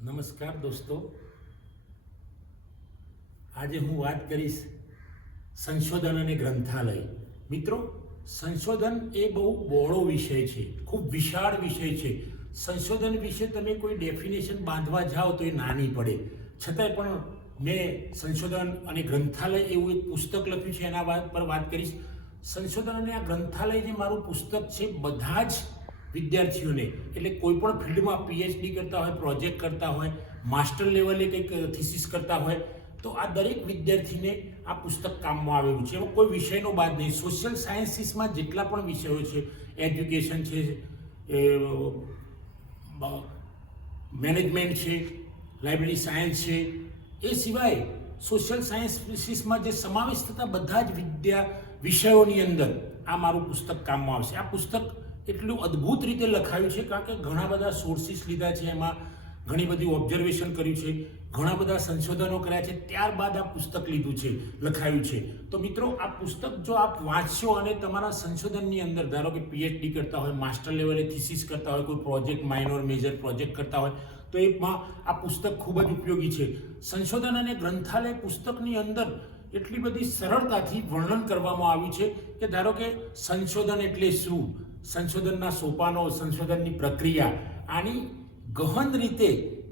નમસ્કાર દોસ્તો, આજે હું વાત કરીશ સંશોધન અને ગ્રંથાલય. મિત્રો, સંશોધન એ બહુ બહોળો વિષય છે, ખૂબ વિશાળ વિષય છે. સંશોધન વિશે તમે કોઈ ડેફિનેશન બાંધવા જાઓ તો એ નાની પડે. છતાંય પણ મેં સંશોધન અને ગ્રંથાલય એવું એક પુસ્તક લખ્યું છે, એના પર વાત કરીશ. સંશોધન અને આ ગ્રંથાલય જે મારું પુસ્તક છે, બધા જ વિદ્યાર્થીઓને, એટલે કોઈ પણ ફિલ્ડમાં પીએચડી કરતા હોય, પ્રોજેક્ટ કરતા હોય, માસ્ટર લેવલે કંઈક થીસીસ કરતા હોય, તો આ દરેક વિદ્યાર્થીને આ પુસ્તક કામમાં આવેલું છે. એમાં કોઈ વિષયનો બાદ નહીં. સોશિયલ સાયન્સીસમાં જેટલા પણ વિષયો છે, એજ્યુકેશન છે, મેનેજમેન્ટ છે, લાઇબ્રેરી સાયન્સ છે, એ સિવાય સોશિયલ સાયન્સીસમાં જે સમાવેશ થતા બધા જ વિષયોની અંદર આ મારું પુસ્તક કામમાં આવશે. આ પુસ્તક એટલું અદ્ભુત રીતે લખાયું છે, કારણ કે ઘણા બધા સોર્સિસ લીધા છે, એમાં ઘણી બધી ઓબ્ઝર્વેશન કર્યું છે, ઘણા બધા સંશોધનો કર્યા છે, ત્યારબાદ આ પુસ્તક લીધું છે, લખાયું છે. તો મિત્રો, આ પુસ્તક જો આપ વાંચશો અને તમારા સંશોધનની અંદર, ધારો કે પીએચડી કરતા હોય, માસ્ટર લેવલે થીસીસ કરતા હોય, કોઈ પ્રોજેક્ટ માઇનોર મેજર પ્રોજેક્ટ કરતા હોય, તો એમાં આ પુસ્તક ખૂબ જ ઉપયોગી છે. સંશોધન અને ગ્રંથાલય પુસ્તકની અંદર એટલી બધી સરળતાથી વર્ણન કરવામાં આવ્યું છે કે ધારો કે સંશોધન એટલે શું, સંશોધનના સોપાનો, સંશોધનની પ્રક્રિયા, આની ગહન રીતે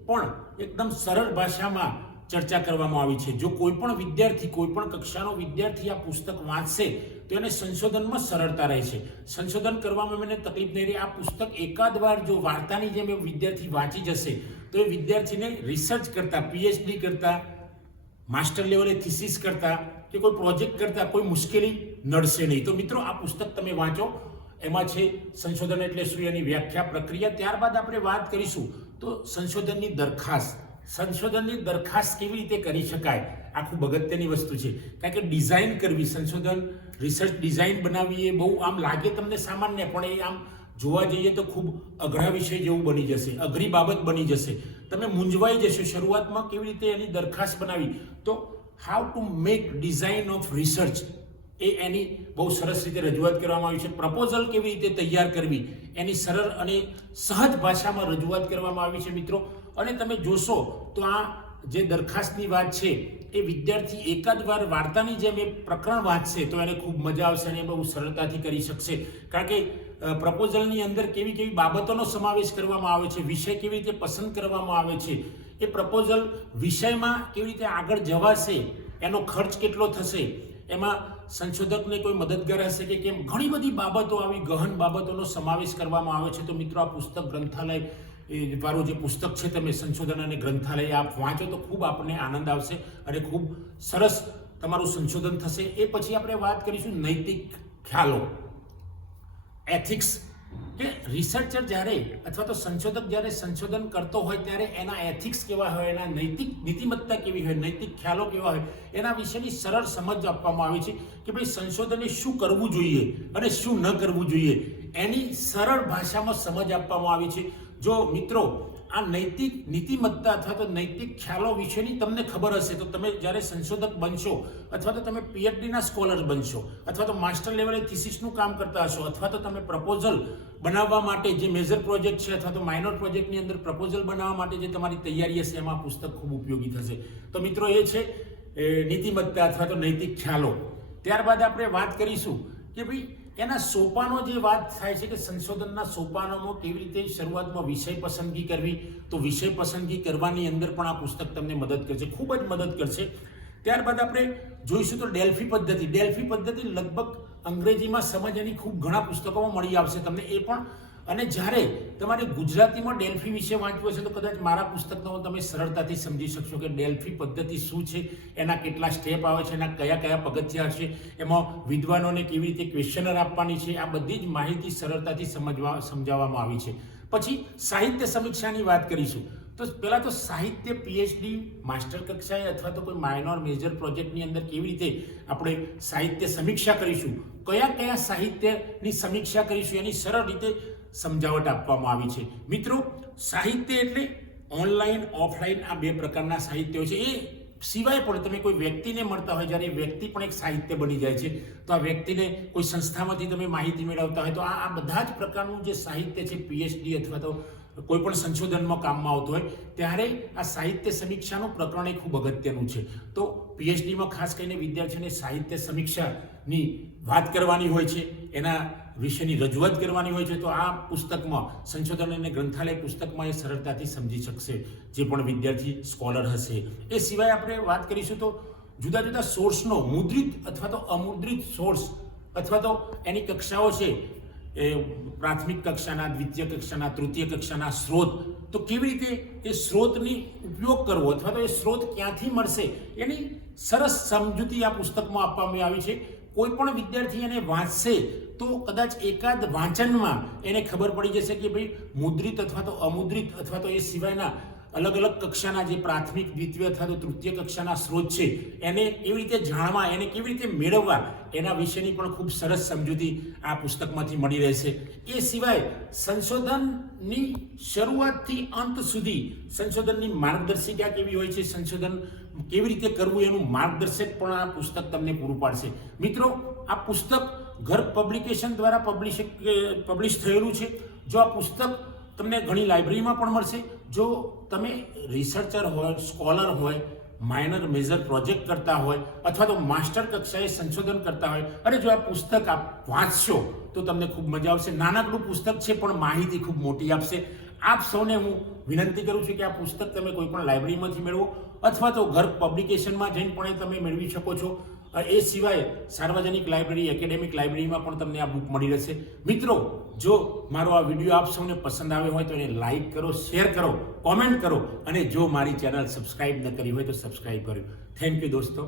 પણ એકદમ સરળ ભાષામાં ચર્ચા કરવામાં આવી છે. જો કોઈ પણ વિદ્યાર્થી, કોઈ પણ કક્ષાનો વિદ્યાર્થી આ પુસ્તક વાંચશે તો એને સંશોધનમાં સરળતા રહે છે. સંશોધન કરવામાં મને તકલીફ નહીં રહે. આ પુસ્તક એકાદ વાર જો વાર્તાની જેમ એ વિદ્યાર્થી વાંચી જશે તો એ વિદ્યાર્થીને રિસર્ચ કરતા, પીએચડી કરતા, માસ્ટર લેવલે થીસીસ કરતા કે કોઈ પ્રોજેક્ટ કરતા કોઈ મુશ્કેલી નડશે નહીં. તો મિત્રો, આ પુસ્તક તમે વાંચો. એમાં છે સંશોધન એટલે શું, એની વ્યાખ્યા, પ્રક્રિયા. ત્યારબાદ આપણે વાત કરીશું તો સંશોધનની દરખાસ્ત. સંશોધનની દરખાસ્ત કેવી રીતે કરી શકાય, આ ખૂબ અગત્યની વસ્તુ છે. કારણ કે ડિઝાઇન કરવી, સંશોધન રિસર્ચ ડિઝાઇન બનાવવી, એ બહુ આમ લાગે તમને સામાન્ય, પણ એ આમ જોવા જઈએ તો ખૂબ અઘરા વિષય જેવું બની જશે, અઘરી બાબત બની જશે. તમે મૂંઝવાઈ જશો શરૂઆતમાં કેવી રીતે એની દરખાસ્ત બનાવી. તો how to make design of research, એની બહુ સરસ રીતે રજૂઆત કરવામાં આવી છે. પ્રપોઝલ કેવી રીતે તૈયાર કરવી, એની સરળ અને સહજ ભાષામાં રજૂઆત કરવામાં આવી છે મિત્રો. અને તમે જોશો તો આ જે દરખાસ્તની વાત છે, એ વિદ્યાર્થી એકાદ વાર વાર્તાની જેમ એ પ્રકરણ વાંચશે તો એને ખૂબ મજા આવશે અને બહુ સરળતાથી કરી શકશે. કારણ કે પ્રપોઝલની અંદર કેવી કેવી બાબતોનો સમાવેશ કરવામાં આવે છે, વિષય કેવી રીતે પસંદ કરવામાં આવે છે, એ પ્રપોઝલ વિષયમાં કેવી રીતે આગળ જવાશે, એનો ખર્ચ કેટલો થશે, એમાં સંશોધકને કોઈ મદદગાર હશે કે કેમ, ઘણી બધી બાબતો, આવી ગહન બાબતોનો સમાવેશ કરવામાં આવે છે. તો મિત્રો, આ પુસ્તક ગ્રંથાલય મારું જે પુસ્તક છે, તમે સંશોધન અને ગ્રંથાલય આપ વાંચો તો ખૂબ આપણને આનંદ આવશે અને ખૂબ સરસ તમારું સંશોધન થશે. એ પછી આપણે વાત કરીશું નૈતિક ખ્યાલો, એથિક્સ. કે રિસર્ચર જ્યારે અથવા તો સંશોધક જ્યારે સંશોધન કરતો હોય ત્યારે એના એથિક્સ કેવા હોય, એના નૈતિક નીતિમત્તા કેવી હોય, નૈતિક ખ્યાલો કેવા હોય, એના વિશેની સરળ સમજ આપવામાં આવી છે કે ભાઈ સંશોધને શું કરવું જોઈએ અને શું ન કરવું જોઈએ, એની સરળ ભાષામાં સમજ આપવામાં આવી છે. જો મિત્રો, આ નૈતિક નીતિમત્તા અથવા તો નૈતિક ખ્યાલો વિશેની તમને ખબર હશે તો તમે જ્યારે સંશોધક બનશો, અથવા તો તમે પીએચડીના સ્કોલર બનશો, અથવા તો માસ્ટર લેવલે થીસીસનું કામ કરતા હશો, અથવા તો તમે પ્રપોઝલ બનાવવા માટે જે મેજર પ્રોજેક્ટ છે અથવા તો માઇનોર પ્રોજેક્ટની અંદર પ્રપોઝલ બનાવવા માટે જે તમારી તૈયારી હશે, એમાં પુસ્તક ખૂબ ઉપયોગી થશે. તો મિત્રો, એ છે નીતિમત્તા અથવા તો નૈતિક ખ્યાલો. ત્યારબાદ આપણે વાત કરીશું કે ભાઈ એના સોપાનો જે વાત થાય છે કે સંશોધનના સોપાનોમાં કેવી રીતે શરૂઆતમાં વિષય પસંદગી કરવી, તો વિષય પસંદગી કરવાની અંદર પણ આ પુસ્તક તમને મદદ કરશે, ખૂબ જ મદદ કરશે. ત્યારબાદ આપણે જોઈશું તો ડેલ્ફી પદ્ધતિ. ડેલ્ફી પદ્ધતિ લગભગ અંગ્રેજીમાં સમજવાની ખૂબ ઘણા પુસ્તકોમાં મળી આવશે તમને એ પણ. અને જ્યારે તમારે ગુજરાતીમાં ડેલ્ફી વિશે વાંચવું હશે તો કદાચ મારા પુસ્તકનો તમે સરળતાથી સમજી શકશો કે ડેલ્ફી પદ્ધતિ શું છે, એના કેટલા સ્ટેપ આવે છે, એના કયા કયા પગથિયા છે, એમાં વિદ્વાનોને કેવી રીતે ક્વેશ્ચનર આપવાની છે, આ બધી જ માહિતી સરળતાથી સમજાવવામાં આવી છે. પછી સાહિત્ય સમીક્ષાની વાત કરીશું. તો પહેલાં તો સાહિત્ય પીએચડી, માસ્ટર કક્ષાએ અથવા તો કોઈ માઇનોર મેજર પ્રોજેક્ટની અંદર કેવી રીતે આપણે સાહિત્ય સમીક્ષા કરીશું, કયા કયા સાહિત્યની સમીક્ષા કરીશું, એની સરળ રીતે સમજાવટ આપવામાં આવી છે. મિત્રો, સાહિત્ય એટલે ઓનલાઈન, ઓફલાઈન આ બે પ્રકારના સાહિત્યો છે. એ સિવાય પણ તમે કોઈ વ્યક્તિને મળતા હોય, જ્યારે વ્યક્તિ પણ એક સાહિત્ય બની જાય છે, તો આ વ્યક્તિને કોઈ સંસ્થામાંથી તમે માહિતી મેળવતા હોય તો આ બધા જ પ્રકારનું જે સાહિત્ય છે, પીએચડી અથવા તો કોઈ પણ સંશોધનમાં કામમાં આવતો હોય ત્યારે આ સાહિત્ય સમીક્ષાનું પ્રકરણ એ ખૂબ અગત્યનું છે. તો પીએચડીમાં ખાસ કરીને વિદ્યાર્થીઓને સાહિત્ય સમીક્ષાની વાત કરવાની હોય છે, એના વિશેની રજૂઆત કરવાની હોય છે. તો આ પુસ્તકમાં સંશોધન અને ગ્રંથાલય પુસ્તકમાં એ સરળતાથી સમજી શકશે જે પણ વિદ્યાર્થી સ્કોલર હશે. એ સિવાય આપણે વાત કરીશું તો જુદા જુદા સોર્સનો મુદ્રિત અથવા તો અમુદ્રિત સોર્સ અથવા તો એની કક્ષાઓ છે, એ પ્રાથમિક કક્ષાના, દ્વિતીય કક્ષાના, તૃતીય કક્ષાના સ્ત્રોત, તો કેવી રીતે એ સ્ત્રોતની ઉપયોગ કરવો અથવા તો એ સ્ત્રોત ક્યાંથી મળશે એની સરસ સમજૂતી આ પુસ્તકમાં આપવામાં આવી છે. કોઈ પણ વિદ્યાર્થી એને વાંચશે તો કદાચ એકાદ વાંચનમાં એને ખબર પડી જશે કે ભાઈ મુદ્રિત અથવા તો અમુદ્રિત અથવા તો એ સિવાયના અલગ અલગ કક્ષાના જે પ્રાથમિક, દ્વિતીય અથવા તો તૃતીય કક્ષાના સ્ત્રોત છે એને એવી રીતે જાણવા, એને કેવી રીતે મેળવવા એના વિશેની પણ ખૂબ સરસ સમજૂતી આ પુસ્તકમાંથી મળી રહેશે. એ સિવાય સંશોધનની શરૂઆતથી અંત સુધી સંશોધનની માર્ગદર્શિકા કેવી હોય છે, સંશોધન કેવી રીતે કરવું એનું માર્ગદર્શક પણ આ પુસ્તક તમને પૂરું પાડશે. મિત્રો, આ પુસ્તક ઘર પબ્લિકેશન દ્વારા પબ્લિશ થયેલું છે. જો આ પુસ્તક તમને ઘણી લાઇબ્રેરીમાં પણ મળશે. જો તમે રિસર્ચર હોય, સ્કોલર હોય, માઇનર મેજર પ્રોજેક્ટ કરતા હોય અથવા તો માસ્ટર કક્ષાએ સંશોધન કરતા હોય અને જો આ પુસ્તક આપ વાંચશો તો તમને ખૂબ મજા આવશે. નાનકડું પુસ્તક છે પણ માહિતી ખૂબ મોટી આપશે. આપ સૌને હું વિનંતી કરું છું કે આ પુસ્તક તમે કોઈ પણ લાઇબ્રેરીમાંથી મેળવો અથવા તો ઘર પબ્લિકેશનમાં જઈને પણ તમે મેળવી શકો છો. એ સિવાય સાર્વજનિક લાઇબ્રેરી, એકેડેમિક લાઇબ્રેરીમાં પણ તમને આ બુક મળી રહેશે. મિત્રો, જો મારો આ વિડીયો આપ સૌને પસંદ આવ્યો હોય તો એને લાઇક કરો, શેર કરો, કોમેન્ટ કરો અને જો મારી ચેનલ સબસ્ક્રાઇબ ન કરી હોય તો સબસ્ક્રાઇબ કરો. થેન્ક યુ દોસ્તો.